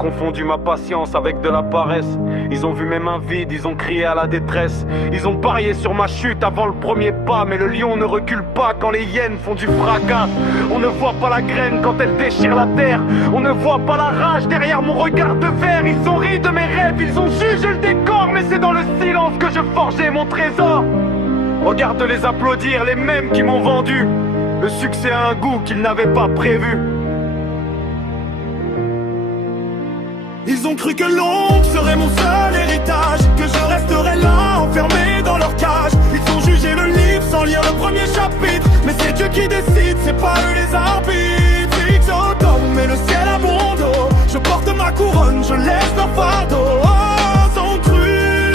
confondu ma patience avec de la paresse. Ils ont vu mes mains vides, ils ont crié à la détresse. Ils ont parié sur ma chute avant le premier pas. Mais le lion ne recule pas quand les hyènes font du fracas. On ne voit pas la graine quand elle déchire la terre. On ne voit pas la rage derrière mon regard de verre. Ils ont ri de mes rêves, ils ont jugé le décor. Mais c'est dans le silence que je forgeais mon trésor. Regarde-les applaudir, les mêmes qui m'ont vendu. Le succès a un goût qu'ils n'avaient pas prévu. Ils ont cru que l'ombre serait mon seul héritage, que je resterais là, enfermé dans leur cage. Ils ont jugé le livre sans lire le premier chapitre. Mais c'est Dieu qui décide, c'est pas eux les arbitres. Fixe automne, mais le ciel à mon dos. Je porte ma couronne, je laisse leur fardeau. Oh, ils ont cru,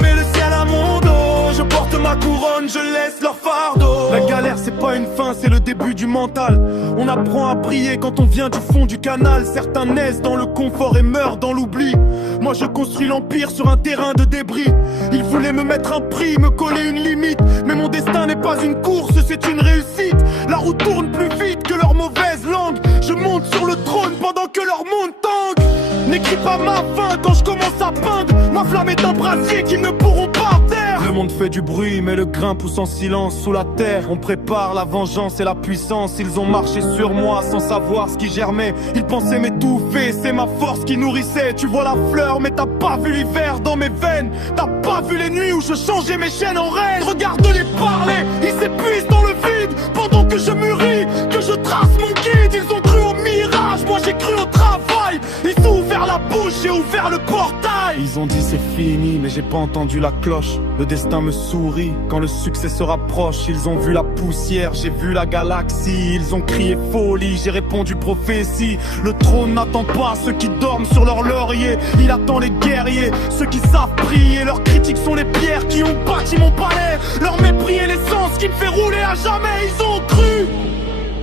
mais le ciel à mon dos. Je porte ma couronne, je laisse leur fardeau. La galère c'est pas une fin, c'est le début du mental. On apprend à briller quand on vient du fond du canal. Certains naissent dans le confort et meurent dans l'oubli. Moi je construis l'empire sur un terrain de débris. Ils voulaient me mettre un prix, me coller une limite. Mais mon destin n'est pas une course, c'est une réussite. La roue tourne plus vite que leur mauvaise langue. Je monte sur le trône pendant que leur monde tangue. N'écris pas ma fin quand je commence à peindre. Ma flamme est un brasier qu'ils ne pourront pas taire. Le monde fait du bruit mais le grain pousse en silence sous la terre. On prépare la vengeance et la puissance. Ils ont marché sur moi sans savoir ce qui germait. Ils pensaient m'étouffer, c'est ma force qui nourrissait. Tu vois la fleur mais t'as pas vu l'hiver dans mes veines. T'as pas vu les nuits où je changeais mes chaînes en reine. Regarde-les parler, ils s'épuisent dans le vide. Pendant que je mûris, que je trace mon guide. Ils ont cru au mirage, moi j'ai cru au travail. Ils ont ouvert la bouche, j'ai ouvert le portail. Ils ont dit c'est fini mais j'ai pas entendu la cloche. Le destin me sourit quand le succès se rapproche. Ils ont vu la poussière, j'ai vu la galaxie. Ils ont crié folie, j'ai répondu prophétie. Le trône n'attend pas ceux qui dorment sur leur laurier. Il attend les guerriers, ceux qui savent prier. Leurs critiques sont les pierres qui ont bâti mon palais. Leur mépris est l'essence qui me fait rouler à jamais. Ils ont cru,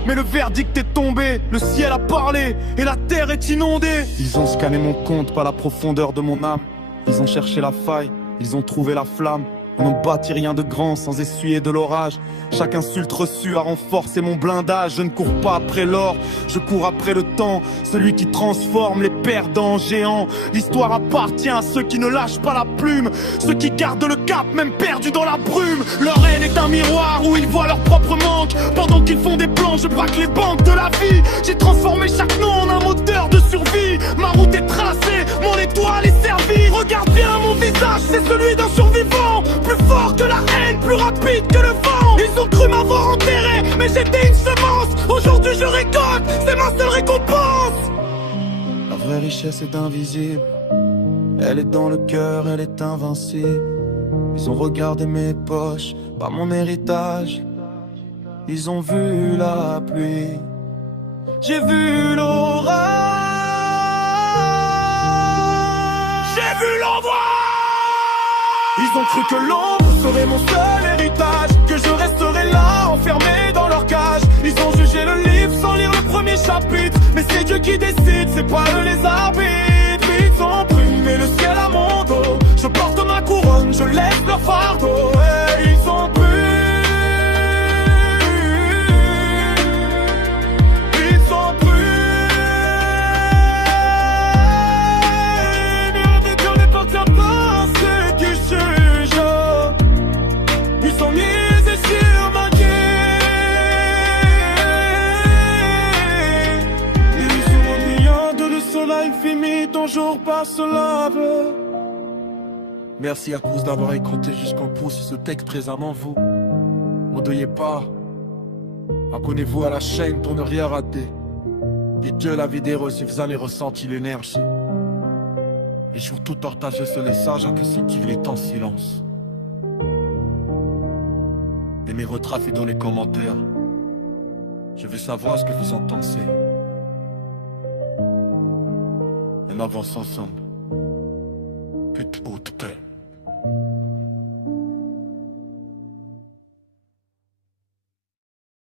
mais le verdict est tombé, le ciel a parlé et la terre est inondée. Ils ont scanné mon compte, pas la profondeur de mon âme. Ils ont cherché la faille, ils ont trouvé la flamme. On n'en bâtit rien de grand sans essuyer de l'orage. Chaque insulte reçue a renforcé mon blindage. Je ne cours pas après l'or, je cours après le temps. Celui qui transforme les perdants en géants. L'histoire appartient à ceux qui ne lâchent pas la plume. Ceux qui gardent le cap même perdus dans la brume. Leur haine est un miroir où ils voient leur propre manque. Pendant qu'ils font des plans, je braque les banques de la vie. J'ai transformé chaque nom en un moteur de survie. Ma route est tracée, mon étoile est servie. Regarde bien mon visage, c'est celui d'un survivant. Plus fort que la haine, plus rapide que le vent. Ils ont cru m'avoir enterré, mais j'étais une semence. Aujourd'hui je récolte, c'est ma seule récompense. La vraie richesse est invisible. Elle est dans le cœur, elle est invincible. Ils ont regardé mes poches, pas mon héritage. Ils ont vu la pluie, j'ai vu l'orage. J'ai vu l'envoi. Ils ont cru que l'ombre serait mon seul héritage, que je resterais là, enfermé dans leur cage. Ils ont jugé le livre sans lire le premier chapitre. Mais c'est Dieu qui décide, c'est pas eux les arbitres. Ils ont brûlé le ciel à mon dos. Je porte ma couronne, je laisse leur fardeau. Et ils ont brûlé. Ils ont brûlé. Mais Dieu n'appartient pas à ceux qui jugent. Ils sont misés sur ma guerre. Ils ont mis un de le soleil fini, ton jour passe lave. Merci à tous d'avoir écouté jusqu'au bout ce texte présentement vous. N'oubliez pas, abonnez-vous à la chaîne pour ne rien rater. Dites-le la vidéo si vous avez ressenti l'énergie. Et surtout partagez ce message que si qu'il est en silence. Et mes retraces dans les commentaires. Je veux savoir ce que vous en pensez. Et on avance ensemble. Put, put, put.